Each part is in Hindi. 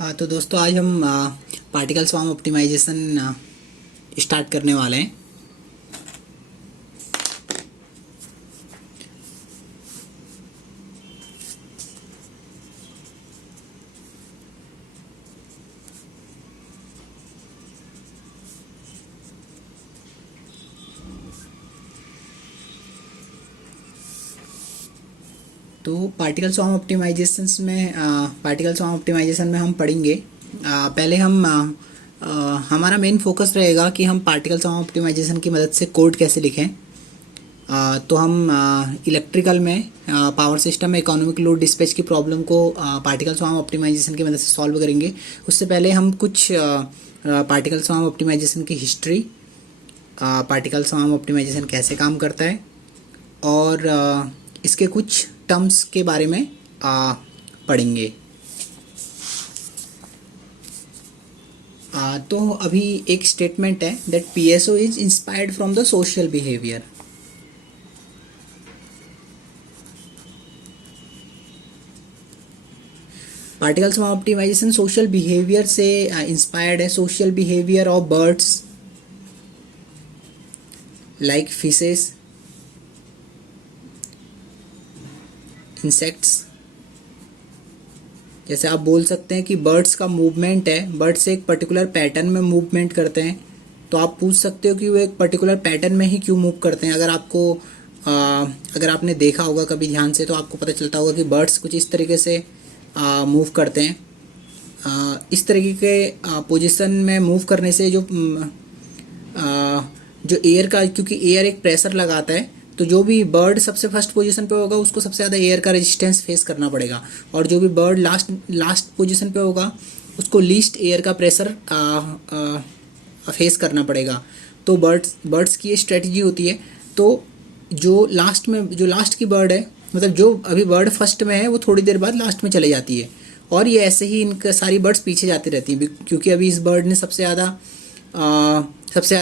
तो दोस्तों आज हम पार्टिकल स्वार्म ऑप्टिमाइजेशन स्टार्ट करने वाले हैं। तो पार्टिकल स्वार्म ऑप्टिमाइजेशन में हम पढ़ेंगे। पहले हम हमारा मेन फोकस रहेगा कि हम पार्टिकल स्वार्म ऑप्टिमाइजेशन की मदद से कोड कैसे लिखें। तो हम इलेक्ट्रिकल में पावर सिस्टम में इकोनॉमिक लोड डिस्पैच की प्रॉब्लम को पार्टिकल स्वार्म ऑप्टिमाइजेशन की मदद से सॉल्व करेंगे। उससे पहले हम कुछ पार्टिकल स्वार्म ऑप्टिमाइजेशन की हिस्ट्री, पार्टिकल स्वार्म ऑप्टिमाइजेशन कैसे काम करता है और इसके कुछ टर्म्स के बारे में पढ़ेंगे। तो अभी एक स्टेटमेंट है that PSO is inspired from the social behaviour. Particle swarm optimisation social behaviour से इंस्पायर्ड है। Social behaviour of birds like fishes, insects. जैसे आप बोल सकते हैं कि बर्ड्स का मूवमेंट है, बर्ड्स एक पर्टिकुलर पैटर्न में मूवमेंट करते हैं, तो आप पूछ सकते हो कि वो एक पर्टिकुलर पैटर्न में ही क्यों मूव करते हैं। अगर आपने देखा होगा कभी ध्यान से तो आपको पता चलता होगा कि बर्ड्स कुछ इस तरीके से मूव करते हैं। इस तरीके के पोजीशन में मूव करने से जो एयर का, क्योंकि एयर एक प्रेशर लगाता है, तो जो भी बर्ड सबसे फर्स्ट पोजीशन पे होगा उसको सबसे ज़्यादा एयर का रेजिस्टेंस फेस करना पड़ेगा, और जो भी बर्ड लास्ट पोजीशन पे होगा उसको लीस्ट एयर का प्रेशर फेस करना पड़ेगा। तो बर्ड्स की ये स्ट्रेटजी होती है। तो जो लास्ट की बर्ड है, मतलब जो अभी बर्ड फर्स्ट में है, वो थोड़ी देर बाद लास्ट में चले जाती है, और ये ऐसे ही इनका सारी बर्ड्स पीछे जाती रहती हैं, क्योंकि अभी इस बर्ड ने सबसे ज़्यादा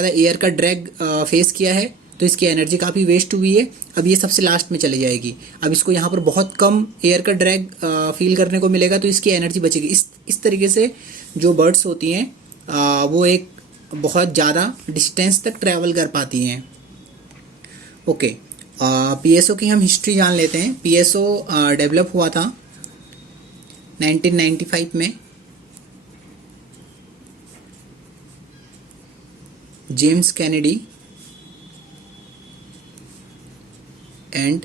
एयर का ड्रैग फेस किया है, तो इसकी एनर्जी काफ़ी वेस्ट हुई है। अब ये सबसे लास्ट में चली जाएगी। अब इसको यहाँ पर बहुत कम एयर का ड्रैग फील करने को मिलेगा, तो इसकी एनर्जी बचेगी। इस तरीके से जो बर्ड्स होती हैं वो एक बहुत ज़्यादा डिस्टेंस तक ट्रैवल कर पाती हैं। ओके, पीएसओ की हम हिस्ट्री जान लेते हैं। पीएसओ डेवलप हुआ था 1995 में। James Kennedy and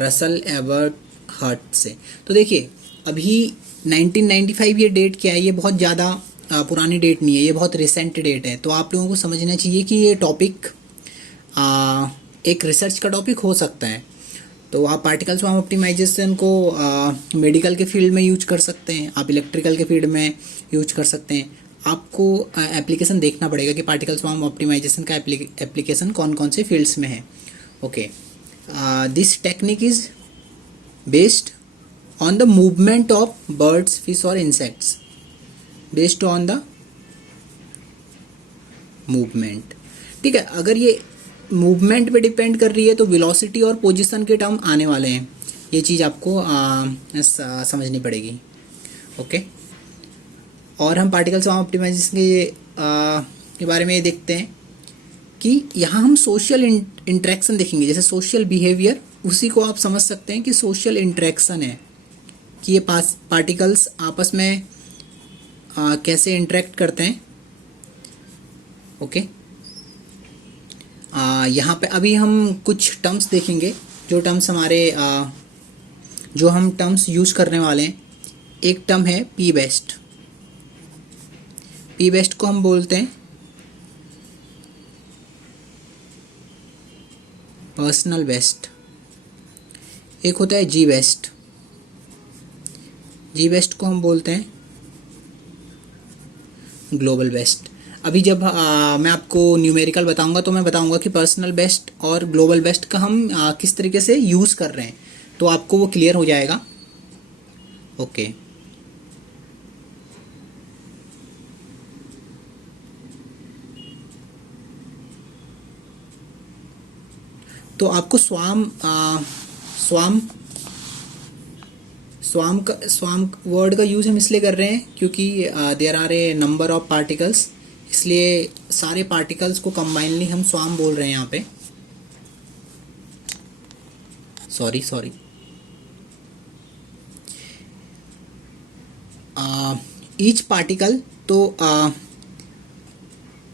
Russell Eberhart से। तो देखिए, अभी 1995 ये डेट क्या है, ये बहुत ज़्यादा पुरानी डेट नहीं है, ये बहुत रिसेंट डेट है। तो आप लोगों को समझना चाहिए कि ये टॉपिक एक रिसर्च का टॉपिक हो सकता है। तो आप पार्टिकल स्वार्म ऑप्टिमाइजेशन को मेडिकल के फील्ड में यूज कर सकते हैं, आप इलेक्ट्रिकल के फील्ड में यूज कर सकते हैं। आपको एप्लीकेशन देखना पड़ेगा कि पार्टिकल स्वार्म ऑप्टिमाइजेशन का एप्लीकेशन कौन कौन से फील्ड्स में है। Okay, this technique is based on the movement of birds, fish और insects. Based on the movement, ठीक है। अगर ये मूवमेंट पे डिपेंड कर रही है तो वेलोसिटी और पोजीशन के टर्म आने वाले हैं। ये चीज़ आपको समझनी पड़ेगी। ओके, और हम पार्टिकल स्वार्म ऑप्टिमाइजेशन के बारे में ये देखते हैं कि यहाँ हम सोशल इंटरेक्शन देखेंगे। जैसे सोशल बिहेवियर, उसी को आप समझ सकते हैं कि सोशल इंटरेक्शन है, कि ये पार्टिकल्स आपस में कैसे इंटरेक्ट करते हैं। ओके, यहाँ पे अभी हम कुछ टर्म्स देखेंगे, जो हम टर्म्स यूज़ करने वाले हैं। एक टर्म है पी बेस्ट। पी बेस्ट को हम बोलते हैं पर्सनल बेस्ट। एक होता है जी बेस्ट। जी बेस्ट को हम बोलते हैं ग्लोबल बेस्ट। अभी जब मैं आपको न्यूमेरिकल बताऊंगा तो मैं बताऊंगा कि पर्सनल बेस्ट और ग्लोबल बेस्ट का हम किस तरीके से यूज़ कर रहे हैं, तो आपको वो क्लियर हो जाएगा। ओके, तो आपको स्वार्म स्वाम स्वाम वर्ड का यूज़ हम इसलिए कर रहे हैं क्योंकि there are a number of particles, इसलिए सारे पार्टिकल्स को कंबाइनली हम स्वाम बोल रहे हैं यहाँ पे। सॉरी ईच पार्टिकल, तो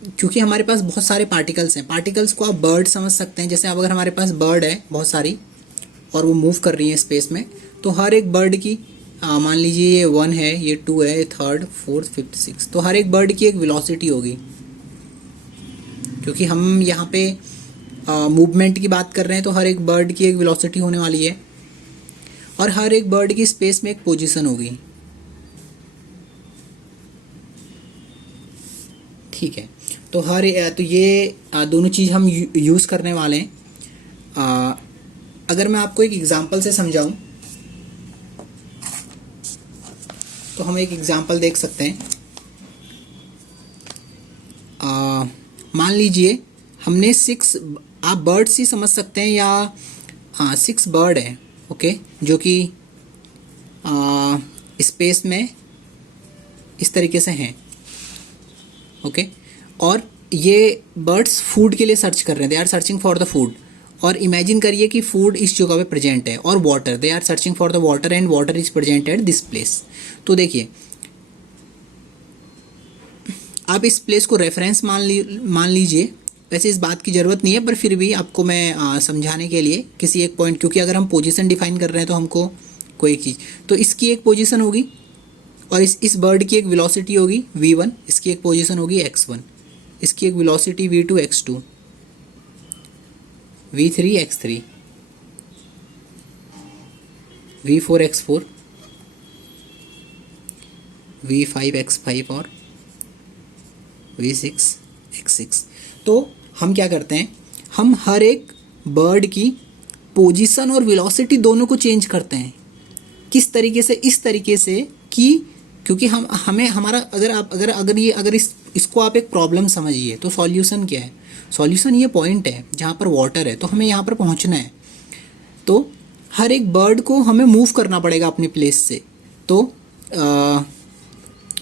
क्योंकि हमारे पास बहुत सारे पार्टिकल्स हैं, पार्टिकल्स को आप बर्ड समझ सकते हैं। जैसे अब अगर हमारे पास बर्ड है बहुत सारी और वो मूव कर रही है स्पेस में, तो हर एक बर्ड की मान लीजिए ये 1 है, ये 2 है, ये 3rd 4th 5th 6th, तो हर एक बर्ड की एक वेलोसिटी होगी। क्योंकि हम यहाँ पे मूवमेंट की बात कर रहे हैं, तो हर एक बर्ड की एक वेलोसिटी होने वाली है और हर एक बर्ड की स्पेस में एक पोजीशन होगी। ठीक है, तो तो ये दोनों चीज़ हम यूज़ करने वाले हैं। अगर मैं आपको एक एग्जांपल से समझाऊं, तो हम एक एग्जांपल देख सकते हैं। मान लीजिए हमने 6, आप बर्ड्स ही समझ सकते हैं, या 6 बर्ड है, ओके, जो कि स्पेस में इस तरीके से हैं, ओके। और ये बर्ड्स फूड के लिए सर्च कर रहे हैं, they are searching for the food. और इमेजिन करिए कि फूड इस जगह पे प्रेजेंट है, और water, they are searching for the water and water is present at this place. तो देखिए, आप इस प्लेस को रेफरेंस मान लीजिए। वैसे इस बात की ज़रूरत नहीं है, पर फिर भी आपको मैं समझाने के लिए किसी एक पॉइंट, क्योंकि अगर हम पोजीशन डिफाइन कर रहे हैं तो हमको कोई चीज़, तो इसकी एक पोजीशन होगी और इस बर्ड की एक वेलोसिटी होगी v1, इसकी एक पोजीशन होगी x1, इसकी एक velocity v2 x2, v3 x3, v4 x4, v5 x5 और v6 x6। तो हम क्या करते हैं, हम हर एक बर्ड की पोजीशन और वेलोसिटी दोनों को चेंज करते हैं। किस तरीके से? इस तरीके से कि क्योंकि हमें हमारा, अगर इसको आप एक प्रॉब्लम समझिए, तो सॉल्यूशन क्या है? सॉल्यूशन ये पॉइंट है जहाँ पर वाटर है, तो हमें यहाँ पर पहुँचना है, तो हर एक बर्ड को हमें मूव करना पड़ेगा अपनी प्लेस से। तो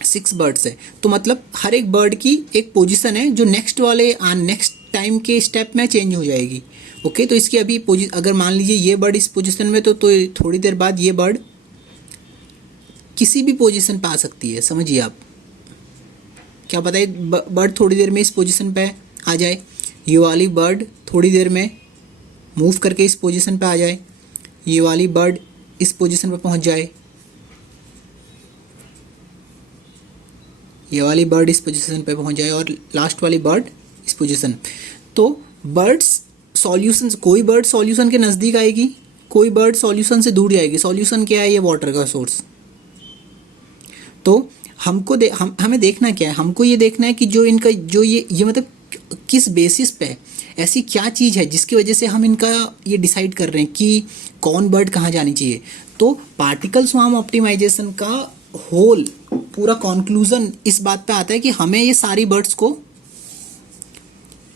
6 बर्ड्स है, तो मतलब हर एक बर्ड की एक पोजीशन है जो नेक्स्ट टाइम के स्टेप में चेंज हो जाएगी, ओके। तो इसकी अभी अगर मान लीजिए ये बर्ड इस पोजीशन में, तो थोड़ी देर बाद ये बर्ड किसी भी पोजीशन पे आ सकती है। समझिए आप, क्या पता है बर्ड थोड़ी देर में इस पोजीशन पे आ जाए, ये वाली बर्ड थोड़ी देर में मूव करके इस पोजीशन पे आ जाए, ये वाली बर्ड इस पोजीशन पे पहुंच जाए, ये वाली बर्ड इस पोजीशन पे पहुंच जाए और लास्ट वाली बर्ड इस पोजीशन। तो बर्ड्स सॉल्यूशन, कोई बर्ड सॉल्यूशन के नज़दीक आएगी, कोई बर्ड सॉल्यूशन से दूर जाएगी। सॉल्यूशन क्या है? ये वाटर का सोर्स। तो हमें देखना क्या है? हमको ये देखना है कि जो इनका जो ये मतलब किस बेसिस पे, ऐसी क्या चीज़ है जिसकी वजह से हम इनका ये डिसाइड कर रहे हैं कि कौन बर्ड कहाँ जानी चाहिए। तो पार्टिकल स्वार्म ऑप्टिमाइजेशन का होल पूरा कंक्लूजन इस बात पे आता है कि हमें ये सारी बर्ड्स को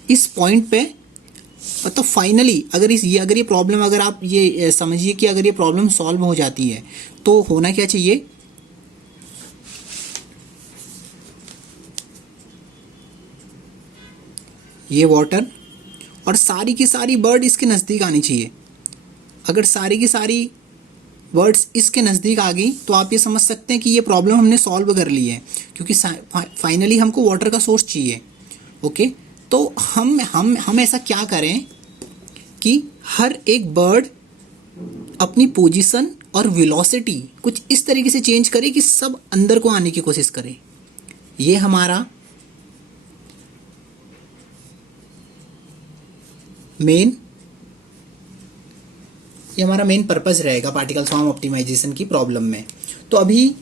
इस पॉइंट पे, मतलब फाइनली अगर ये प्रॉब्लम, अगर आप ये समझिए कि अगर ये प्रॉब्लम सॉल्व हो जाती है तो होना क्या चाहिए? ये वाटर और सारी की सारी बर्ड इसके नज़दीक आनी चाहिए। अगर सारी की सारी बर्ड्स इसके नज़दीक आ गई तो आप ये समझ सकते हैं कि ये प्रॉब्लम हमने सॉल्व कर ली है, क्योंकि फाइनली हमको वाटर का सोर्स चाहिए, ओके। तो हम ऐसा क्या करें कि हर एक बर्ड अपनी पोजीशन और वेलोसिटी कुछ इस तरीके से चेंज करे कि सब अंदर को आने की कोशिश करे। ये हमारा मेन पर्पस रहेगा पार्टिकल स्वार्म ऑप्टिमाइजेशन की प्रॉब्लम में। तो अभी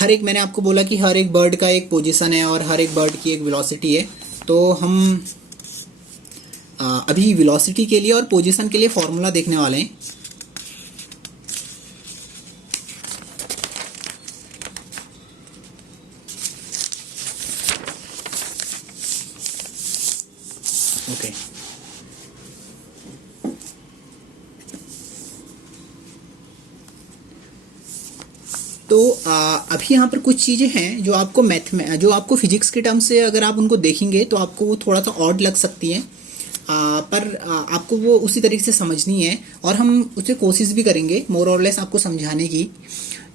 हर एक, मैंने आपको बोला कि हर एक बर्ड का एक पोजीशन है और हर एक बर्ड की एक वेलोसिटी है। तो हम अभी वेलोसिटी के लिए और पोजीशन के लिए फॉर्मूला देखने वाले हैं। ओके, तो अभी यहाँ पर कुछ चीज़ें हैं जो आपको मैथ में, जो आपको फिजिक्स के टर्म से अगर आप उनको देखेंगे तो आपको वो थोड़ा सा ऑड लग सकती हैं, पर आपको वो उसी तरीके से समझनी है और हम उसे कोशिश भी करेंगे मोर और लेस आपको समझाने की।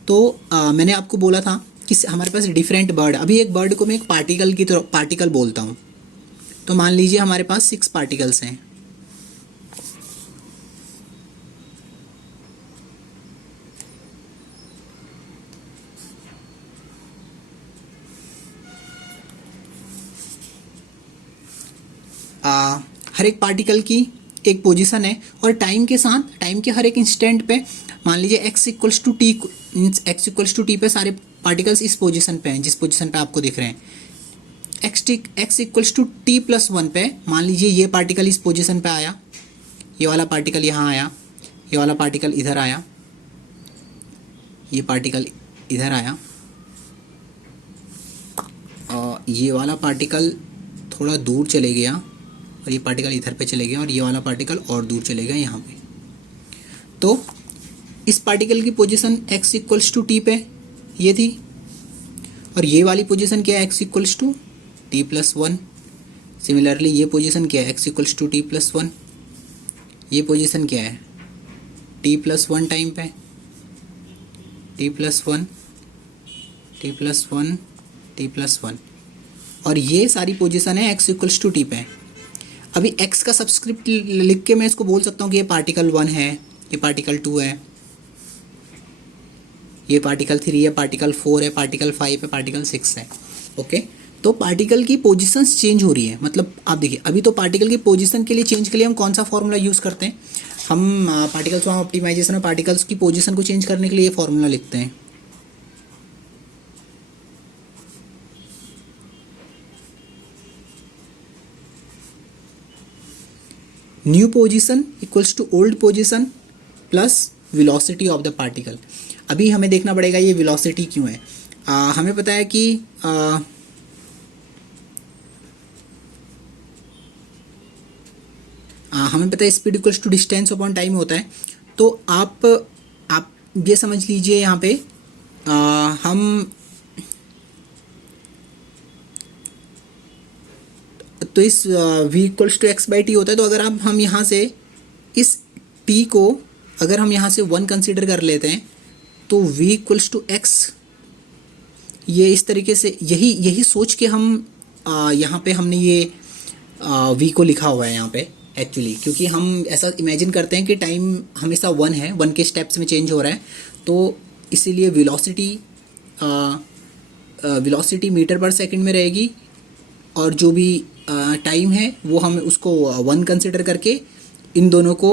तो मैंने आपको बोला था कि हमारे पास डिफरेंट बर्ड, अभी एक बर्ड को मैं एक पार्टिकल की तरह पार्टिकल बोलता हूँ। तो मान लीजिए हमारे पास 6 पार्टिकल्स हैं। हर एक पार्टिकल की एक पोजीशन है और टाइम के साथ, टाइम के हर एक इंस्टेंट पे मान लीजिए x equals to T, X equals to T पे सारे पार्टिकल्स इस पोजीशन पे हैं, जिस पोजीशन पे आपको दिख रहे हैं। X equals to T plus one पे मान लीजिए ये पार्टिकल इस पोजीशन पे आया, ये वाला पार्टिकल यहाँ आया, ये वाला पार्टिकल इधर आया, ये पार्टिकल इधर आया, और ये वाला पार्टिकल थोड़ा दूर चले गया और ये पार्टिकल इधर पे चले गया और ये वाला पार्टिकल और दूर चले गया यहाँ पे। तो इस पार्टिकल की position x equals to T पे ये थी और ये वाली पोजीशन क्या है, x equals to T plus one. Similarly ये पोजीशन क्या है, x equals to T plus one. ये पोजीशन क्या है, t प्लस वन टाइम पे, t plus one, T plus one, T plus one, और ये सारी पोजीशन है x इक्वल्स टू टी पे। अभी x का सबस्क्रिप्ट लिख के मैं इसको बोल सकता हूँ कि ये पार्टिकल 1 है, ये पार्टिकल 2 है, ये पार्टिकल 3 है, पार्टिकल 4 है, पार्टिकल 5 है, पार्टिकल 6 है। ओके, तो पार्टिकल की पोजीशंस चेंज हो रही है। मतलब आप देखिए, अभी तो पार्टिकल की पोजीशन के लिए चेंज के लिए हम कौन सा फॉर्मूला यूज़ करते हैं, हम पार्टिकल स्वार्म ऑप्टिमाइजेशन में पार्टिकल्स की पोजीशन को चेंज करने के लिए ये फॉर्मूला लिखते हैं। New position equals to old position plus velocity of the particle. अभी हमें देखना पड़ेगा ये वेलोसिटी क्यों है। हमें पता है कि हमें पता है speed equals to distance upon time होता है। तो आप ये समझ लीजिए यहाँ पे हम तो इस v equals to X by T होता है। तो अगर हम यहाँ से इस t को अगर हम यहाँ से 1 कंसीडर कर लेते हैं तो v इक्वल्स टू एक्स, ये इस तरीके से यही सोच के हम यहाँ पे हमने ये v को लिखा हुआ है यहाँ पे एक्चुअली, क्योंकि हम ऐसा इमेजिन करते हैं कि टाइम हमेशा 1 है, 1 के स्टेप्स में चेंज हो रहा है। तो इसीलिए वेलोसिटी मीटर पर सेकंड में रहेगी और जो भी टाइम है वो हम उसको 1 कंसिडर करके इन दोनों को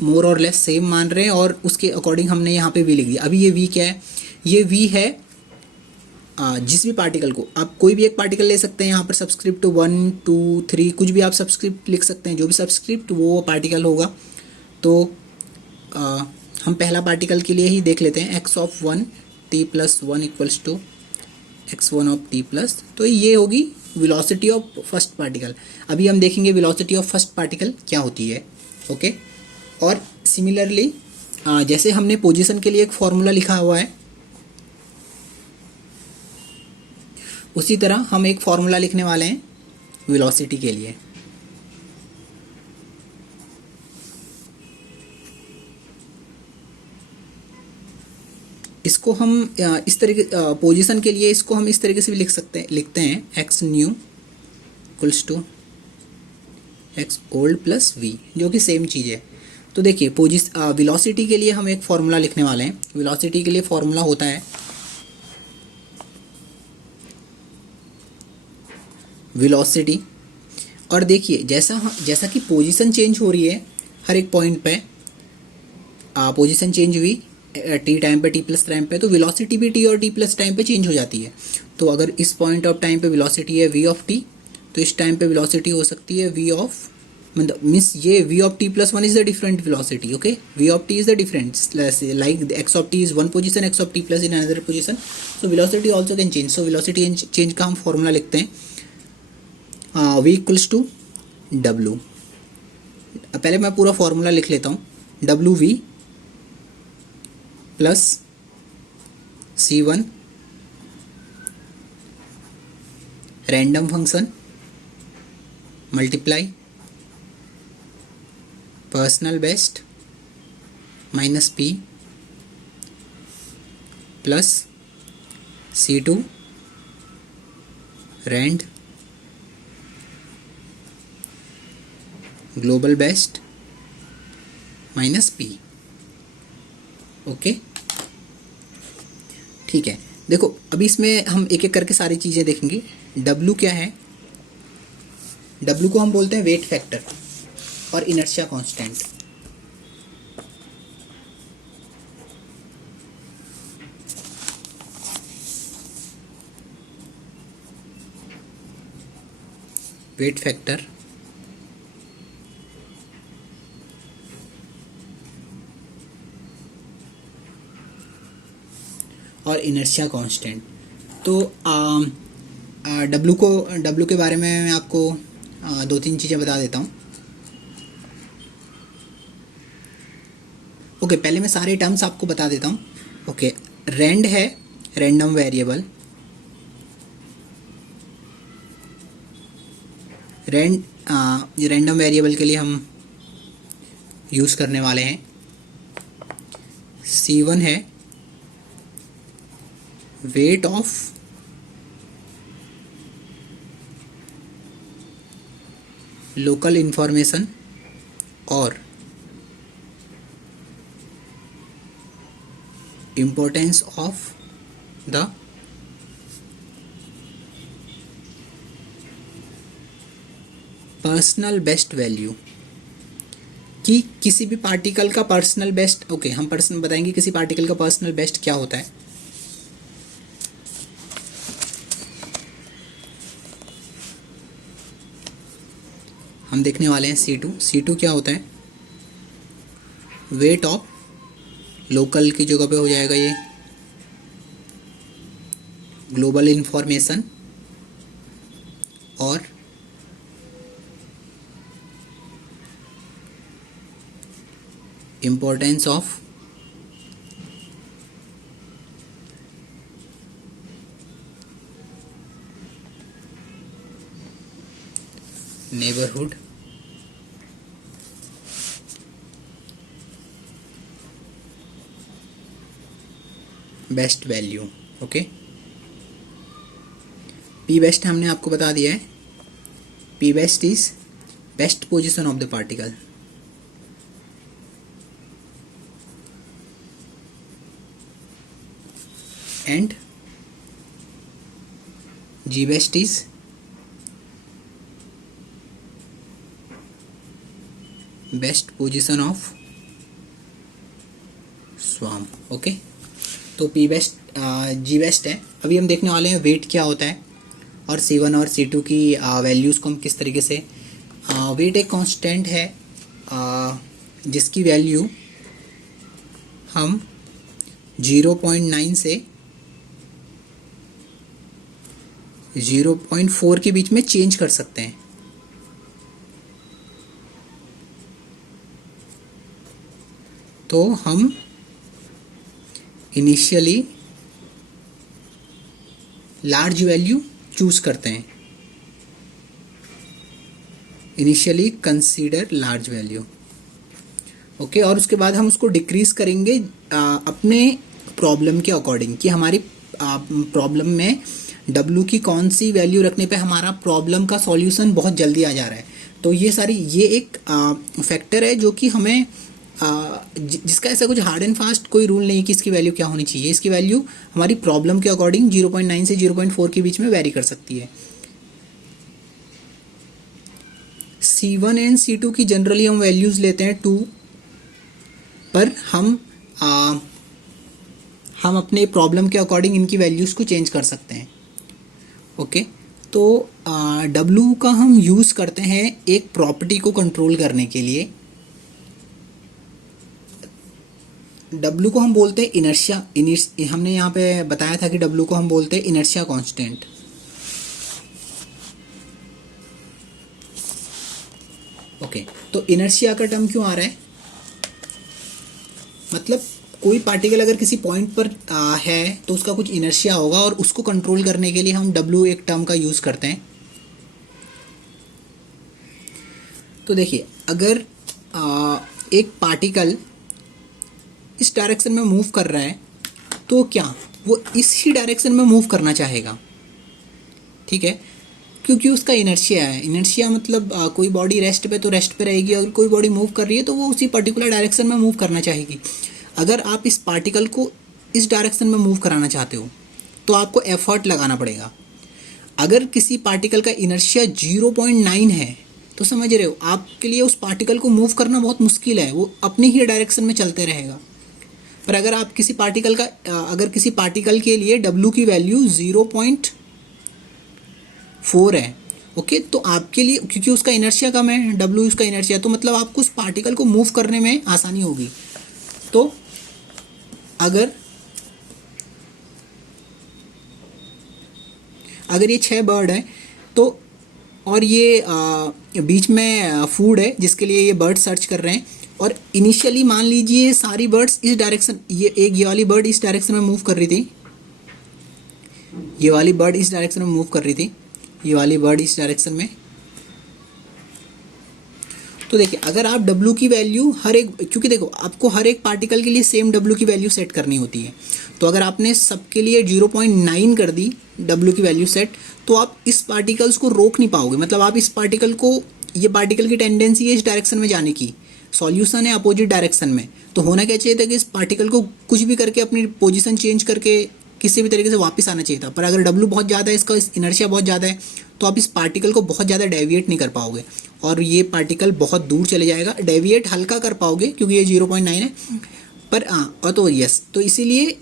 मोर और लेस सेम मान रहे हैं और उसके अकॉर्डिंग हमने यहाँ पे v लिख दिया। अभी ये v क्या है, ये v है जिस भी पार्टिकल को आप कोई भी एक पार्टिकल ले सकते हैं, यहाँ पर सब्सक्रिप्ट 1 2 3 कुछ भी आप सब्सक्रिप्ट लिख सकते हैं, जो भी सब्सक्रिप्ट वो पार्टिकल होगा। तो हम पहला पार्टिकल के लिए ही देख लेते हैं, x of 1 t plus 1 equals to x1 of t plus, तो ये होगी वेलोसिटी ऑफ फर्स्ट पार्टिकल। अभी हम देखेंगे वेलोसिटी ऑफ फर्स्ट पार्टिकल क्या होती है। ओके, और सिमिलरली जैसे हमने पोजीशन के लिए एक फॉर्मूला लिखा हुआ है, उसी तरह हम एक फॉर्मूला लिखने वाले हैं वेलोसिटी के लिए। इसको हम इस तरीके पोजीशन के लिए इसको हम इस तरीके से भी लिखते हैं X new equals to X old plus V, जो कि सेम चीज़ है। तो देखिए वेलोसिटी के लिए हम एक फॉर्मूला लिखने वाले हैं। वेलोसिटी के लिए फॉर्मूला होता है वेलोसिटी, और देखिए जैसा कि पोजीशन चेंज हो रही है हर एक पॉइंट पे, पोजीशन चेंज हुई टी टाइम पे, टी प्लस टाइम पे, तो वेलोसिटी भी टी और टी प्लस टाइम पे चेंज हो जाती है। तो अगर इस पॉइंट ऑफ टाइम पे वेलोसिटी है v ऑफ टी, तो इस टाइम पे वेलोसिटी हो सकती है v ऑफ, मतलब मीन्स ये v of T plus 1 is the different velocity. Okay, v of T is the different, like x of T is one position, x of T plus in another position, so velocity also can change. So velocity change का हम फॉर्मूला लिखते हैं v इक्वल्स टू w। पहले मैं पूरा फॉर्मूला लिख लेता हूँ, W V plus C1 random function multiply personal best minus P plus C2 rand global best minus P। Okay, ठीक है। देखो अभी इसमें हम एक एक करके सारी चीज़ें देखेंगे। W क्या है? W को हम बोलते हैं वेट फैक्टर और इनर्शिया कांस्टेंट। वेट फैक्टर और इनर्शिया कांस्टेंट। तो W के बारे में मैं आपको दो तीन चीज़ें बता देता हूँ। ओके, पहले मैं सारे टर्म्स आपको बता देता हूँ। ओके, रैंड है रैंडम वेरिएबल। रैंडम वेरिएबल के लिए हम यूज़ करने वाले हैं C1 है वेट ऑफ लोकल इंफॉर्मेशन और importance of the personal best value. कि किसी भी पार्टिकल का पर्सनल बेस्ट, ओके हम पर्सनल बताएंगे किसी पार्टिकल का पर्सनल बेस्ट क्या होता है। हम देखने वाले हैं C2 क्या होता है? वेट ऑफ लोकल की जगह पे हो जाएगा ये ग्लोबल इंफॉर्मेशन और importance of neighbourhood best value. Okay, P best हमने आपको बता दिया है। P best is best position of the particle. And G best is best position of swarm. Okay, तो P बेस्ट G बेस्ट है। अभी हम देखने वाले हैं वेट क्या होता है और C1 और C2 की वैल्यूज़ को हम किस तरीके से। वेट एक कांस्टेंट है जिसकी वैल्यू हम 0.9 से 0.4 के बीच में चेंज कर सकते हैं। तो हम इनिशियली लार्ज वैल्यू चूज करते हैं। Initially consider large value. Okay, और उसके बाद हम उसको डिक्रीज करेंगे अपने प्रॉब्लम के अकॉर्डिंग कि हमारी प्रॉब्लम में W की कौन सी वैल्यू रखने पे हमारा प्रॉब्लम का सॉल्यूशन बहुत जल्दी आ जा रहा है। तो ये एक फैक्टर है जो कि हमें जिसका ऐसा कुछ हार्ड एंड फास्ट कोई रूल नहीं कि इसकी वैल्यू क्या होनी चाहिए। इसकी वैल्यू हमारी प्रॉब्लम के अकॉर्डिंग 0.9 से 0.4 के बीच में वेरी कर सकती है। C1 एंड C2 की जनरली हम वैल्यूज़ लेते हैं 2, पर हम अपने प्रॉब्लम के अकॉर्डिंग इनकी वैल्यूज़ को चेंज कर सकते हैं। ओके, तो W का हम यूज़ करते हैं एक प्रॉपर्टी को कंट्रोल करने के लिए। W को हम बोलते हैं इनर्शिया। हमने यहाँ पे बताया था कि W को हम बोलते हैं इनर्शिया कांस्टेंट। ओके, तो इनर्शिया का टर्म क्यों आ रहा है? मतलब कोई पार्टिकल अगर किसी पॉइंट पर है तो उसका कुछ इनर्शिया होगा और उसको कंट्रोल करने के लिए हम W एक टर्म का यूज़ करते हैं। तो देखिए अगर एक पार्टिकल इस डायरेक्शन में मूव कर रहा है तो क्या वो इसी डायरेक्शन में मूव करना चाहेगा, ठीक है, क्योंकि उसका इनर्शिया है। इनर्शिया मतलब कोई बॉडी रेस्ट पे तो रेस्ट पे रहेगी, अगर कोई बॉडी मूव कर रही है तो वो उसी पर्टिकुलर डायरेक्शन में मूव करना चाहेगी। अगर आप इस पार्टिकल को इस डायरेक्शन में मूव कराना चाहते हो तो आपको एफर्ट लगाना पड़ेगा। अगर किसी पार्टिकल का इनर्शिया 0.9 है तो समझ रहे हो आपके लिए उस पार्टिकल को मूव करना बहुत मुश्किल है, वो अपनी ही डायरेक्शन में चलते रहेगा। पर अगर आप किसी पार्टिकल का अगर किसी पार्टिकल के लिए W की वैल्यू 0.4 है, ओके, तो आपके लिए क्योंकि उसका इनर्शिया कम है, W उसका इनर्शिया, तो मतलब आपको उस पार्टिकल को मूव करने में आसानी होगी। तो अगर ये 6 बर्ड है तो और ये बीच में फूड है जिसके लिए ये बर्ड सर्च कर रहे हैं, और इनिशियली मान लीजिए सारी बर्ड्स इस डायरेक्शन, ये वाली बर्ड इस डायरेक्शन में मूव कर रही थी, ये वाली बर्ड इस डायरेक्शन में मूव कर रही थी, ये वाली बर्ड इस डायरेक्शन में। तो देखिए अगर आप W की वैल्यू हर एक, क्योंकि देखो आपको हर एक पार्टिकल के लिए सेम W की वैल्यू सेट करनी होती है, तो अगर आपने सबके लिए 0.9 कर दी W की वैल्यू सेट, तो आप इस पार्टिकल्स को रोक नहीं पाओगे। मतलब आप इस पार्टिकल को, ये पार्टिकल की टेंडेंसी है इस डायरेक्शन में जाने की, सॉल्यूशन है अपोजिट डायरेक्शन में, तो होना क्या चाहिए था कि इस पार्टिकल को कुछ भी करके अपनी पोजीशन चेंज करके किसी भी तरीके से वापस आना चाहिए था। पर अगर W बहुत ज़्यादा है, इसका इनर्शिया बहुत ज़्यादा है, तो आप इस पार्टिकल को बहुत ज़्यादा डेविएट नहीं कर पाओगे और ये पार्टिकल बहुत दूर चले जाएगा। डेविएट हल्का कर पाओगे क्योंकि ये 0.9 है, पर हाँ, और तो यस, तो इसीलिए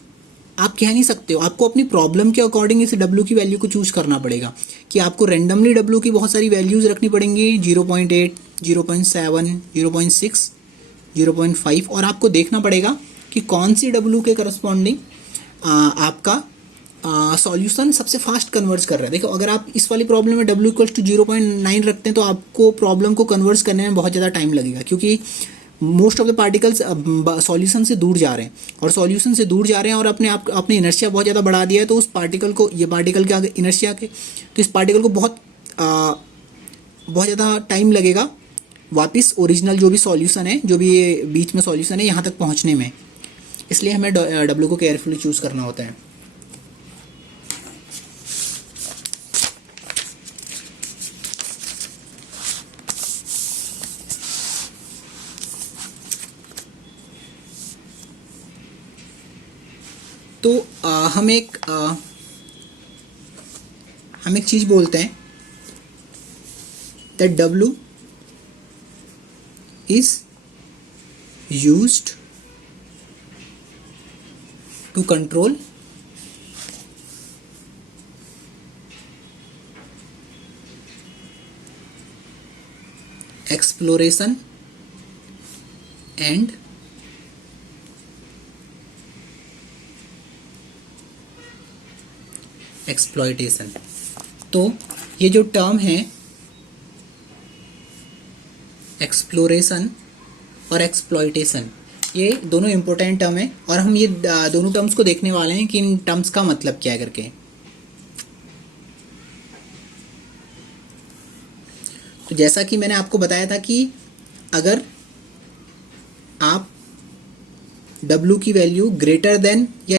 आप कह नहीं सकते हो, आपको अपनी प्रॉब्लम के अकॉर्डिंग इस W की वैल्यू को चूज़ करना पड़ेगा कि आपको रेंडमली W की बहुत सारी वैल्यूज़ रखनी पड़ेंगी, 0.8, 0.7, 0.6, 0.5, और आपको देखना पड़ेगा कि कौन सी W के करस्पॉन्डिंग आपका सॉल्यूशन सबसे फास्ट कन्वर्ज कर रहा है। देखो अगर आप इस वाली प्रॉब्लम में W इक्वल्स टू 0.9 रखते हैं तो आपको प्रॉब्लम को कन्वर्ज करने में बहुत ज़्यादा टाइम लगेगा, क्योंकि most of the particles solution से दूर जा रहे हैं, और सॉल्यूशन से दूर जा रहे हैं और अपने इनर्शिया बहुत ज़्यादा बढ़ा दिया है, तो उस पार्टिकल को, ये पार्टिकल के आगे इनर्शिया के, तो इस पार्टिकल को बहुत ज़्यादा टाइम लगेगा वापस ओरिजिनल जो भी सॉल्यूशन है, जो भी ये बीच में सॉल्यूशन है, यहाँ तक पहुँचने में। इसलिए हमें W को केयरफुली चूज़ करना होता है। तो हम एक चीज़ बोलते हैं that W is used to control exploration and exploitation. तो ये जो टर्म है एक्सप्लोरेशन और एक्सप्लॉयटेशन, ये दोनों इम्पोर्टेंट टर्म है, और हम ये दोनों टर्म्स को देखने वाले हैं कि इन टर्म्स का मतलब क्या है करके। तो जैसा कि मैंने आपको बताया था कि अगर आप W की वैल्यू ग्रेटर देन या